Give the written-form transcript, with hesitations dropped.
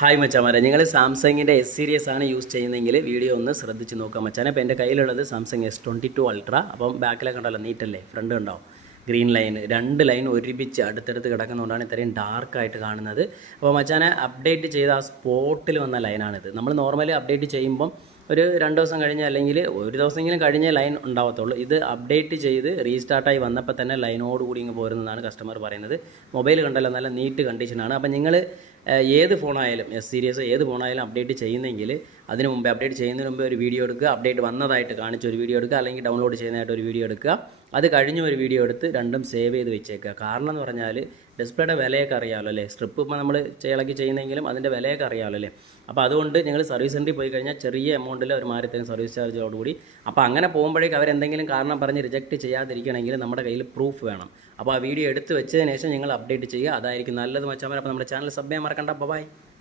Hi മച്ചാമാരെ, നിങ്ങൾ സാംസങ്ങിൻ്റെ എസ് സീരീസ് ആണ് യൂസ് ചെയ്യുന്നതെങ്കിൽ വീഡിയോ ഒന്ന് ശ്രദ്ധിച്ച് നോക്കാം മച്ചാനെ. അപ്പോൾ എൻ്റെ കയ്യിലുള്ളത് സാംസങ് S22 അൾട്ര. അപ്പം ബാക്കിലൊക്കെ ഉണ്ടല്ലോ, നീറ്റല്ലേ, ഫ്രണ്ട് ഉണ്ടാവും ഗ്രീൻ ലൈൻ, രണ്ട് ലൈൻ ഒരുമിച്ച് അടുത്തടുത്ത് കിടക്കുന്നതുകൊണ്ടാണ് ഇത്രയും ഡാർക്കായിട്ട് കാണുന്നത്. അപ്പോൾ മച്ചാനെ അപ്ഡേറ്റ് ചെയ്ത ആ സ്പോട്ടിൽ വന്ന ലൈനാണിത്. നമ്മൾ നോർമലി അപ്ഡേറ്റ് ചെയ്യുമ്പം ഒരു 2 ദിവസം കഴിഞ്ഞ് അല്ലെങ്കിൽ ഒരു ദിവസമെങ്കിലും കഴിഞ്ഞേ ലൈൻ ഉണ്ടാവത്തുള്ളൂ. ഇത് അപ്ഡേറ്റ് ചെയ്ത് റീസ്റ്റാർട്ടായി വന്നപ്പോൾ തന്നെ ലൈനോട് കൂടി ഇങ്ങ് പോരുന്നതാണ് കസ്റ്റമർ പറയുന്നത്. മൊബൈൽ കണ്ടല്ലോ, നല്ല നീറ്റ് കണ്ടീഷനാണ്. അപ്പോൾ നിങ്ങൾ ഏത് ഫോണായാലും എസ് സീരീസ് ഏത് ഫോണായാലും അപ്ഡേറ്റ് ചെയ്യുന്നെങ്കിൽ അതിന് മുമ്പേ അപ്ഡേറ്റ് ചെയ്യുന്നതിന് മുമ്പേ ഒരു വീഡിയോ എടുക്കുക, അപ്ഡേറ്റ് വന്നതായിട്ട് കാണിച്ച് ഒരു വീഡിയോ എടുക്കുക, അല്ലെങ്കിൽ ഡൗൺലോഡ് ചെയ്യുന്നതായിട്ട് ഒരു വീഡിയോ എടുക്കുക, അത് കഴിഞ്ഞ് ഒരു വീഡിയോ എടുത്ത് രണ്ടും സേവ് ചെയ്ത് വെച്ചേക്കുക. കാരണം എന്ന് പറഞ്ഞാൽ ഡിസ്പ്ലേയുടെ വിലയൊക്കെ അറിയാമല്ലോ അല്ലേ, സ്ട്രിപ്പ് ഇപ്പോൾ നമ്മൾ ഇളക്കി ചെയ്യുന്നെങ്കിലും അതിൻ്റെ വിലയൊക്കെ അറിയാമല്ലോ അല്ലേ. അപ്പോൾ അതുകൊണ്ട് നിങ്ങൾ സർവീസ് സെൻറ്ററിൽ പോയി കഴിഞ്ഞാൽ ചെറിയ എമൗണ്ടിൽ ഒരു മാറി സർവീസ് ചാർജോടുകൂടി. അപ്പോൾ അങ്ങനെ പോകുമ്പോഴേക്ക് അവരെന്തെങ്കിലും കാരണം പറഞ്ഞ് റിജക്റ്റ് ചെയ്യാതിരിക്കണമെങ്കിൽ നമ്മുടെ കയ്യിൽ പ്രൂഫ് വേണം. അപ്പോൾ ആ വീഡിയോ എടുത്ത് വെച്ചതിന് ശേഷം നിങ്ങൾ അപ്ഡേറ്റ് ചെയ്യുക, അതായിരിക്കും നല്ലത് മച്ചാമാർ. അപ്പോൾ നമ്മുടെ ചാനൽ സബ് ചെയ്യാൻ മറക്കണ്ട. ബൈ.